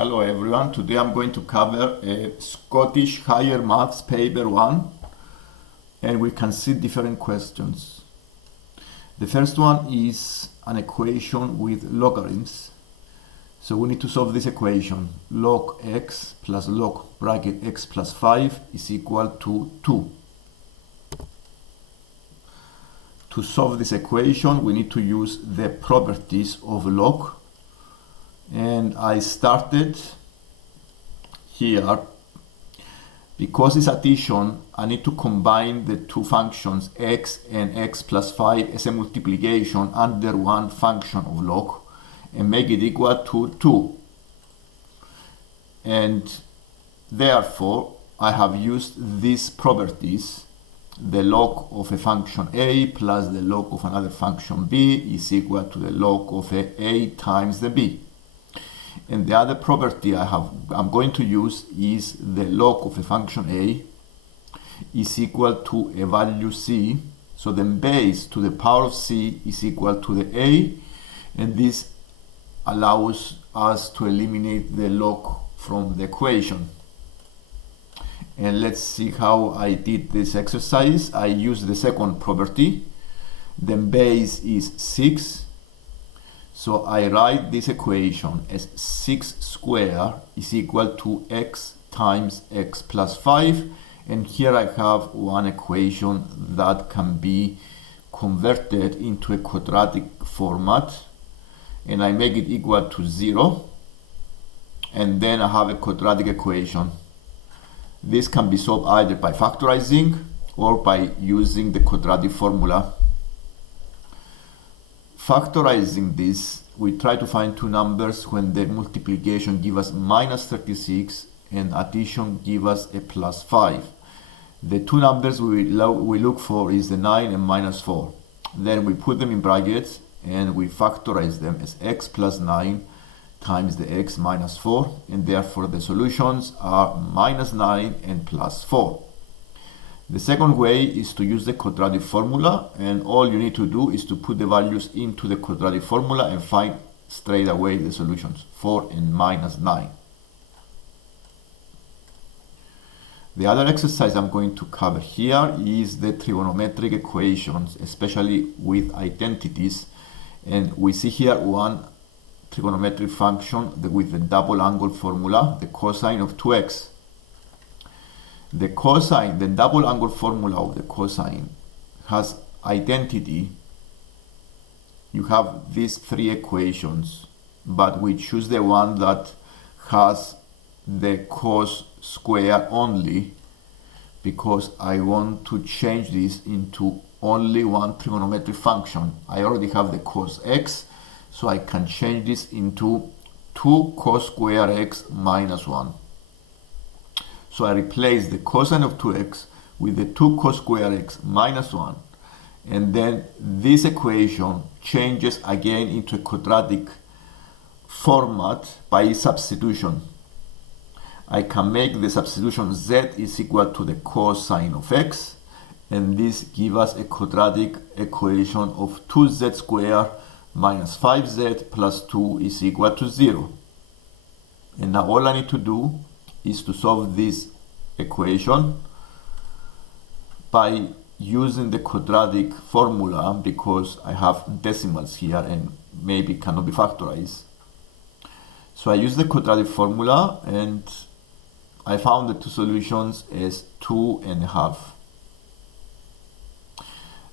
Hello everyone, today I'm going to cover a Scottish Higher Maths Paper 1 and we can see different questions. The first one is an equation with logarithms. So we need to solve this equation. Log x plus log bracket x plus 5 is equal to 2. To solve this equation we need to use the properties of log. And I started here because it's addition. I need to combine the two functions x and x plus 5 as a multiplication under one function of log and make it equal to 2. And therefore I have used these properties. The log of a function a plus the log of another function b is equal to the log of a times the b. And the other property I'm going to use is the log of a function a is equal to a value c. So the base to the power of c is equal to the a, and this allows us to eliminate the log from the equation. And let's see how I did this exercise. I used the second property. The base is 6. So I write this equation as 6 squared is equal to x times x plus 5. And here I have one equation that can be converted into a quadratic format. And I make it equal to 0. And then I have a quadratic equation. This can be solved either by factorizing or by using the quadratic formula. Factorizing this, we try to find two numbers when the multiplication gives us minus 36 and addition gives us a plus 5. The two numbers we look for is the 9 and minus 4. Then we put them in brackets and we factorize them as x plus 9 times the x minus 4, and therefore the solutions are minus 9 and plus 4. The second way is to use the quadratic formula, and all you need to do is to put the values into the quadratic formula and find straight away the solutions, 4 and minus 9. The other exercise I'm going to cover here is the trigonometric equations, especially with identities. And we see here one trigonometric function with the double angle formula, the cosine of 2x. The double angle formula of the cosine has identity. You have these three equations, but we choose the one that has the cos square only because I want to change this into only one trigonometric function. I already have the cos x, so I can change this into 2 cos square x minus 1. So I replace the cosine of 2x with the 2 cos square x minus 1. And then this equation changes again into a quadratic format by substitution. I can make the substitution z is equal to the cosine of x. And this gives us a quadratic equation of 2z squared minus 5z plus 2 is equal to 0. And now all I need to do is to solve this equation by using the quadratic formula because I have decimals here and maybe cannot be factorized. So I use the quadratic formula and I found the two solutions as 2.5.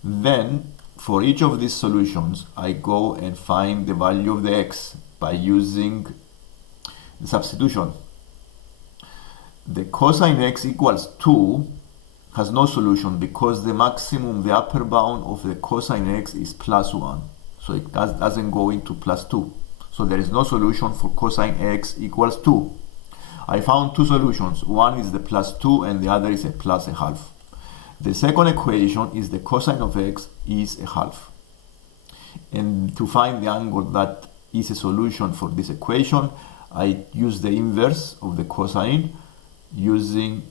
Then for each of these solutions I go and find the value of the x by using the substitution. The cosine x equals 2 has no solution because the maximum, the upper bound of the cosine x is plus 1. So it doesn't go into plus 2. So there is no solution for cosine x equals 2. I found two solutions. One is the plus 2 and the other is a plus a half. The second equation is the cosine of x is a half. And to find the angle that is a solution for this equation, I use the inverse of the cosine using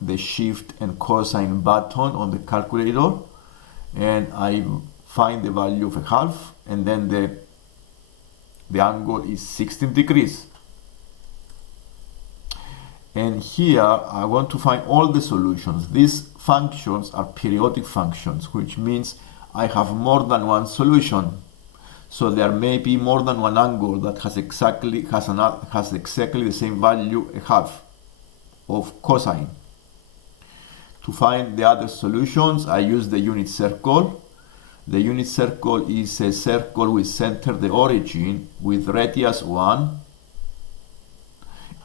the shift and cosine button on the calculator, and I find the value of a half, and then the angle is 16 degrees. And here I want to find all the solutions. These functions are periodic functions, which means I have more than one solution. So there may be more than one angle that has exactly the same value, a half of cosine. To find the other solutions, I use the unit circle. The unit circle is a circle with center the origin with radius 1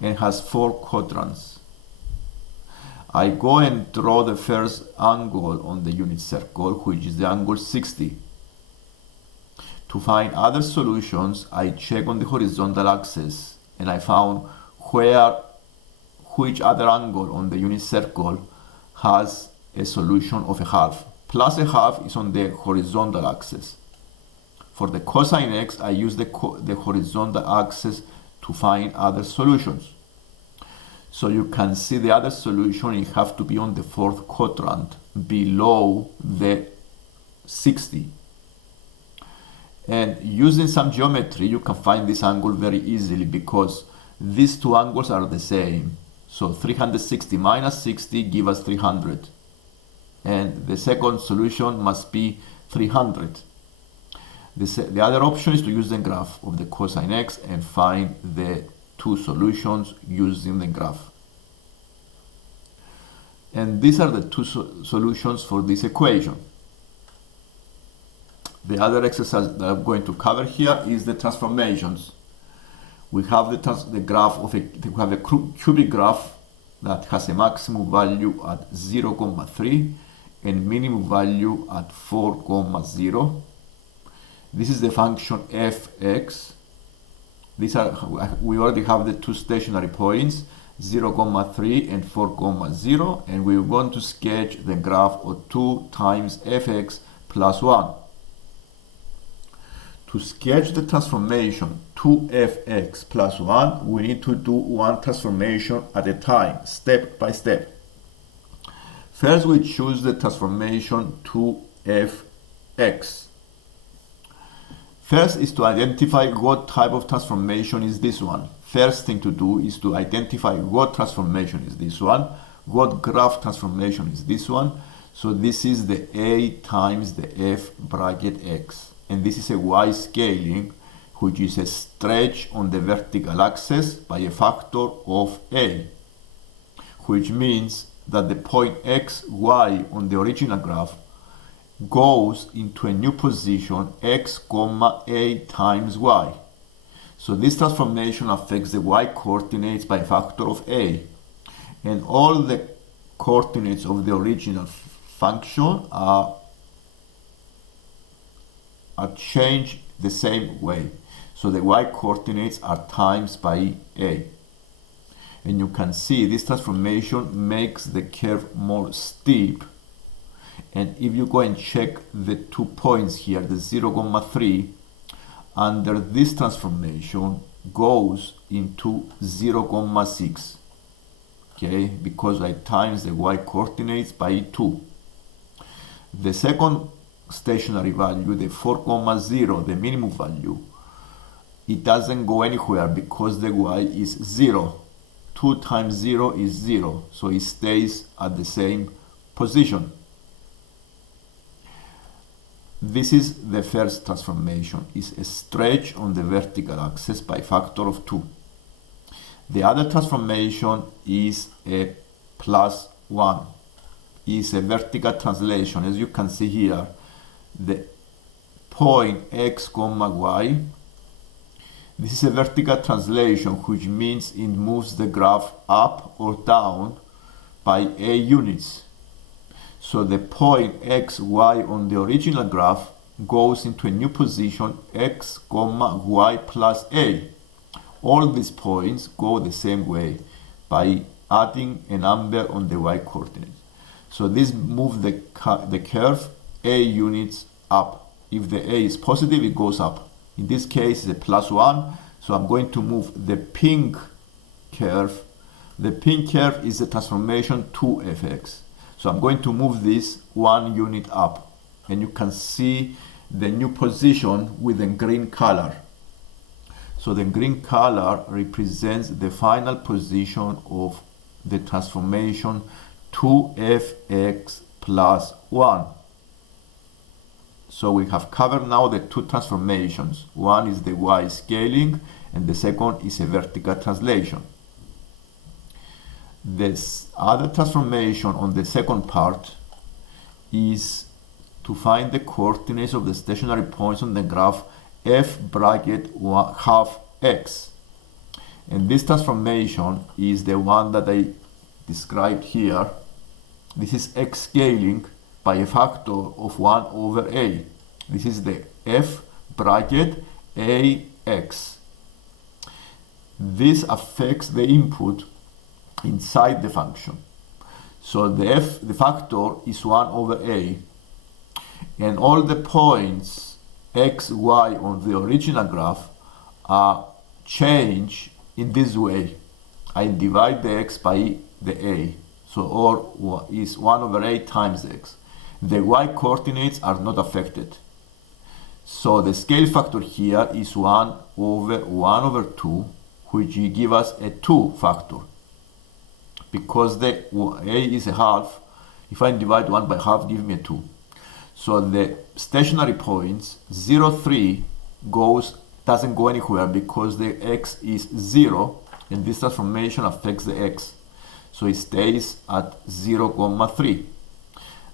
and has 4 quadrants. I go and draw the first angle on the unit circle, which is the angle 60. To find other solutions, I check on the horizontal axis and I found which other angle on the unit circle has a solution of a half. Plus a half is on the horizontal axis. For the cosine x, I use the horizontal axis to find other solutions. So you can see the other solution, it have to be on the 4th quadrant below the 60. And using some geometry, you can find this angle very easily because these two angles are the same. So 360 minus 60 give us 300. And the second solution must be 300. The other option is to use the graph of the cosine x and find the two solutions using the graph. And these are the two solutions for this equation. The other exercise that I'm going to cover here is the transformations. We have the graph of we have a cubic graph that has a maximum value at 0,3 and minimum value at 4,0. This is the function fx. We already have the two stationary points, 0,3 and 4,0, and we want to sketch the graph of 2 times fx plus 1. To sketch the transformation 2fx plus 1, we need to do one transformation at a time, step by step. First, we choose the transformation 2fx. First is to identify what type of transformation is this one. First thing to do is to identify what transformation is this one, what graph transformation is this one. So this is the a times the f bracket x. And this is a y scaling, which is a stretch on the vertical axis by a factor of a, which means that the point x, y on the original graph goes into a new position x, a times y. So this transformation affects the y coordinates by a factor of a. And all the coordinates of the original function are changed the same way. So the y coordinates are times by a. And you can see this transformation makes the curve more steep. And if you go and check the 2 points here, the 0,3, under this transformation goes into 0,6. Okay, because I times the y coordinates by 2. The second stationary value, the 4,0, the minimum value, it doesn't go anywhere because the y is 0. 2 times 0 is 0, so it stays at the same position. This is the first transformation, is a stretch on the vertical axis by factor of 2. The other transformation is a plus 1, is a vertical translation. As you can see here, the point x, y, this is a vertical translation, which means it moves the graph up or down by a units. So the point x, y on the original graph goes into a new position x, y plus a. All these points go the same way by adding a number on the y coordinate. So this moves the curve a units up. If the a is positive, it goes up. In this case, it's a plus 1. So I'm going to move the pink curve. The pink curve is the transformation 2fx. So I'm going to move this 1 unit up. And you can see the new position with the green color. So the green color represents the final position of the transformation 2fx plus 1. So we have covered now the two transformations. One is the y scaling and the second is a vertical translation. This other transformation on the second part is to find the coordinates of the stationary points on the graph f bracket half x. And this transformation is the one that I described here. This is x scaling by a factor of 1 over a. This is the f bracket ax. This affects the input inside the function. So the factor is 1 over a, and all the points x, y on the original graph are changed in this way. I divide the x by the a, so or is 1 over a times x. The y coordinates are not affected. So the scale factor here is 1 over 2, which will give us a 2 factor. Because the a is a half, if I divide 1 by half, give me a 2. So the stationary points 0, 3 doesn't go anywhere because the x is 0, and this transformation affects the x. So it stays at 0, 3.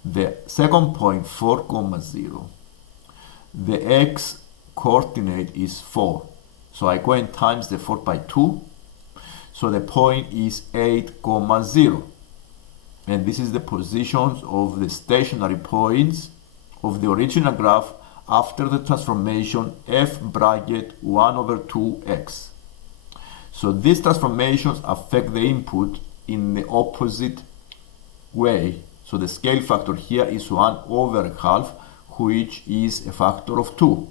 The second point 4, 0. The x coordinate is 4. So I go and times the 4 by 2. So the point is 8, 0. And this is the positions of the stationary points of the original graph after the transformation f bracket 1 over 2x. So these transformations affect the input in the opposite way. So the scale factor here is 1 over half, which is a factor of 2.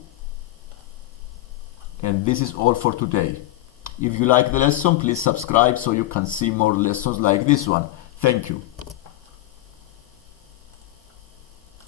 And this is all for today. If you like the lesson, please subscribe so you can see more lessons like this one. Thank you.